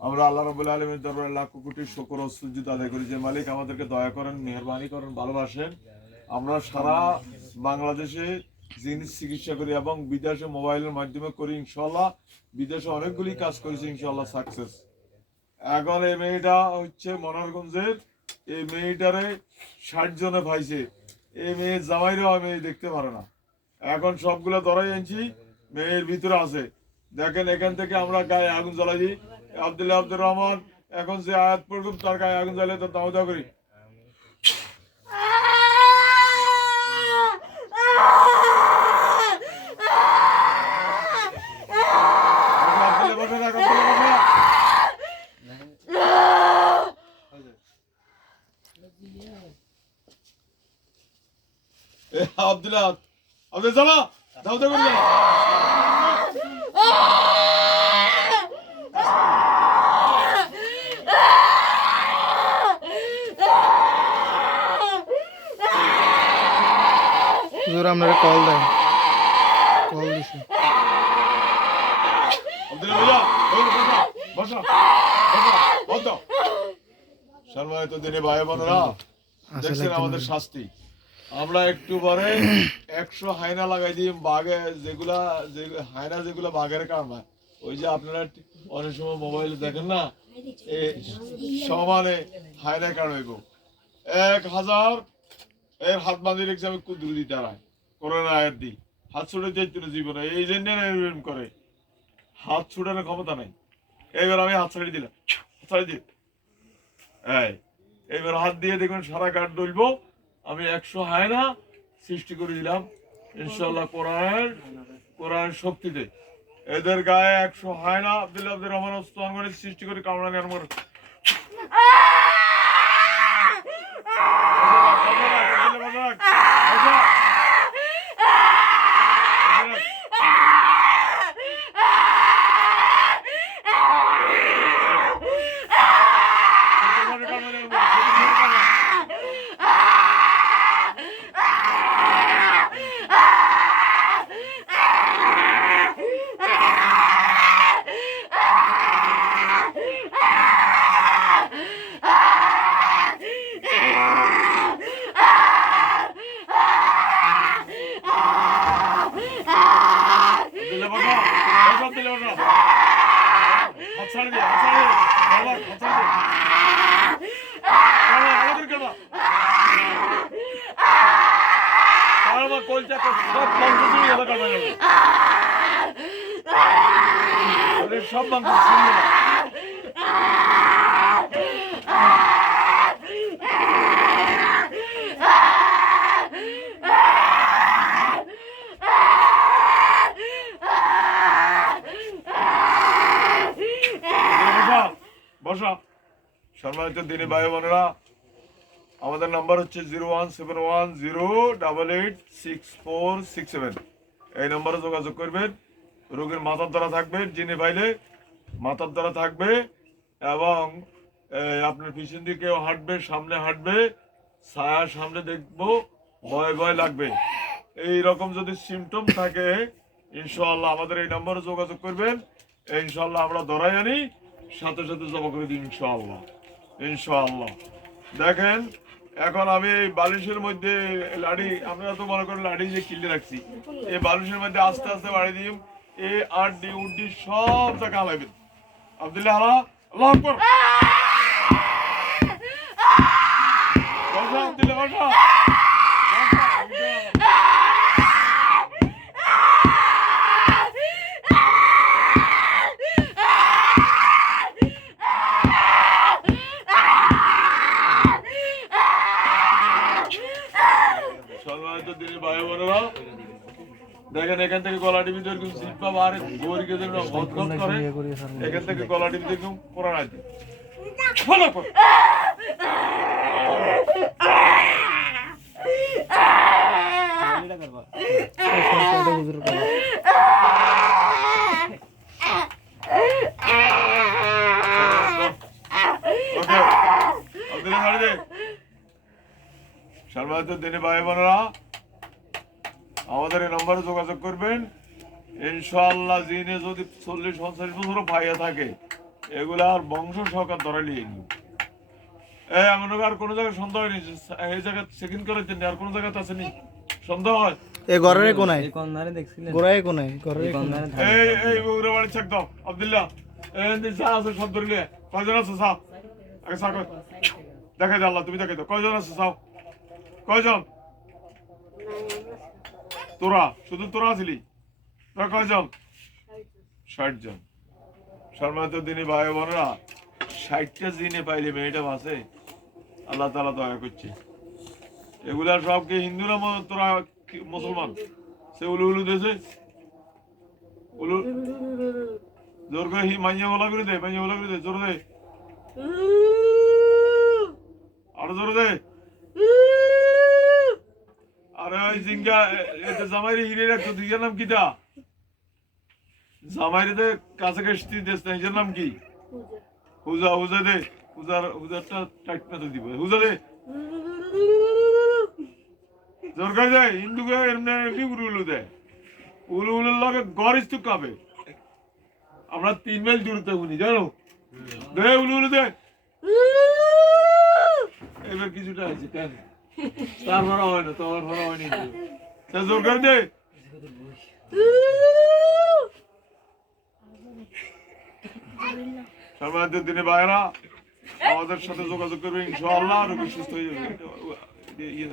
আমরা আল্লাহ রাবুল আলমের দরবারে লাখ কোটি শকর ও আদায় করি যে মালিক আমাদেরকে দয়া করেন, মেহরবানি করেন, ভালোবাসেন। আমরা সারা বাংলাদেশে জিনিস চিকিৎসা করি এবং বিদেশে মোবাইলের মাধ্যমে করি ইনশাল্লাহ বিদেশে অনেকগুলি কাজ করেছি ইনশাল্লাহ সাকসেস এখন এই মেয়েটা হচ্ছে মনোরগঞ্জের, এই মেয়েটারে ষাট জনে পাইছে এই মেয়ের জামাইরাও আমি দেখতে পারে না। এখন সবগুলো ধরাই আনছি, মেয়ের ভিতরে আছে। দেখেন এখান থেকে আমরা গায়ে আগুন জ্বালাই দিই। আব্দুল্লাহ আব্দুর রহমান, এখন যে আয়াত পড়ব তার গায়ে আগুন জ্বালিয়ে তার দাও দাও করি। আব্দুল্লাহ আব্দুল জ্বালা দাও দাও। হুজুর আপনারা কল দেন কল দিছে। সম্মানিত দিনে ভাই বোনেরা দেখছেন আমাদের শাস্তি। আমরা একটু পরে একশো হাইনা লাগাই দিই বাঘে যেগুলা হাইনা যেগুলা বাঘের কামায় ওই যে আপনারা অনেক সময় মোবাইলে দেখেন না? সমানে হাইনা কামাইব এক হাজার, এর হাত আমি কুদুর দিতে আর করোনা আয়ের দিই। হাত ছুটে চাইতে জীবনে। এই জন্য করে। হাত ছুটানোর ক্ষমতা নাই। এইবার আমি হাত ছাড়িয়ে দিলাম। ছাড়িয়ে দিই এই, এইবার হাত দিয়ে দেখবেন সারা কাঠ ডলবো। আমি একশো হায়না সৃষ্টি করে দিলাম। ইনশাল্লাহ কোরআন কোরআন শক্তিতে। এদের গায়ে একশো হায়না আব্দুল্লাহ আব্দুর রহমান সৃষ্টি করে কামড়া নেওয়ার মর দিলে বসো বসো দিলে বসো হাত ছাড়ি দে হাত ছাড়ি দে বাবা হাত ছাড়ি দে বাবা আমাদের কেন বাবা কলচা কো সব এলাকা সব বন্ধ সম্মানিত দিনে ভাই বোনেরা, আমাদের নাম্বার হচ্ছে zero one seven one zero double eight six four six seven এই নম্বরে যোগাযোগ করবেন। রোগীর মাথার দ্বারা থাকবে, যিনি বাইলে মাথার দ্বারা থাকবে এবং আপনার পিছন দিকে হাঁটবে, সামনে হাঁটবে, ছায়া সামনে দেখব, ভয় ভয় লাগবে। এই রকম যদি সিমটম থাকে ইনশাল্লাহ আমাদের এই নম্বরে যোগাযোগ করবেন। ইনশাল্লাহ আমরা ধরাই আনি, সাথে সাথে জমা করে দিই ইনশাআল্লাহ। ইনশাআল্লাহ। দেখেন, এখন আমি এই বালিশের মধ্যে লাড়ি আমরা তো মনে করি লাড়ি যে কিলে রাখছি, এই বালিশের মধ্যে আস্তে আস্তে বাড়ি দিই এ, আর, ডি উডি সব জায়গা হালাইবেন আব্দুল্লাহ হালা, আল্লাহ আকবার। বসা, আবদুল্লাহ, বসা। সম্মানিত দেখেন, এখান থেকে গলা টিভি এরকম শিল্পা আর গরিকে যেরকম করে। এখান থেকে গলা টিভি এরকম কোরআন আছে ফলো কর হুজুর কল ওকে আব্দুল্লাহ ছাড়ি দে সম্মানিত দিনী ভাই বোনেরা আমাদের এই নম্বরে যোগাযোগ করবেন। ইনশাআল্লাহ জিনে যদি চল্লিশ পঞ্চাশ বছর ভাইয়া থাকে এগুলা আর বংশ সহকার ধরে নিয়ে নিব। এই এমন আর কোনো জায়গায় সন্দেহ নেই এই জায়গায় চেকিং করে দেন আর কোনো জায়গাতে আছে নি সন্দেহ হয়? এ ঘরের কোনায়? এই দেখছিলেন। গোড়ায় কোনায়? ঘরের এই কোনায়। এই এই বগুড়া বাড়ি চেক দাও আব্দুল্লাহ। এই যে যা আছে সব কয়জন আছে আগে দেখে দাও আল্লাহ তুমি দেখে দাও। কয়জন আছে সাও কয়জন তোরা শুধু তোরা আছিলি তোরা কয়জন ষাট জন। শর্মাত দিনে ভাই বোনেরা ষাটটা দিনে পাইলে মেয়েটা বাসে আল্লাহ তালা দয়া করছে। এগুলা সব কি হিন্দুরা তোরা মুসলমান? সে উলু উলু দেশে উলু জোর করে মাইয়া বলা করে দে মাইয়া বলা করে দে জোর দে। আরও জোর দে আরে ওই জিঙ্গা এতে জামাইরে হিরে রাখতো দুইটার নাম কিটা জামাইরে দে কাছে কাছে দেশ না নাম কি? হুজা হুজা দে হুজার হুজারটা টাইট না দিব। হুজা দে। জোর করে দে হিন্দুকে এমনি এমনি উলু উলু দে। উলু উলুর লগে গরিস তো কাবে আমরা তিন মাইল দূরতে উনি জানো? দে উলু উলু দে। এবার কিছুটা আছে কেন? তার ভরা হয় না তোমার ভরা হয়নি তা জোর করে দে সর্বাধিক দিনে বাইরা আমাদের সাথে যোগাযোগ করবে ইনশাআল্লাহ রোগী সুস্থ হয়ে যাবে ইয়ে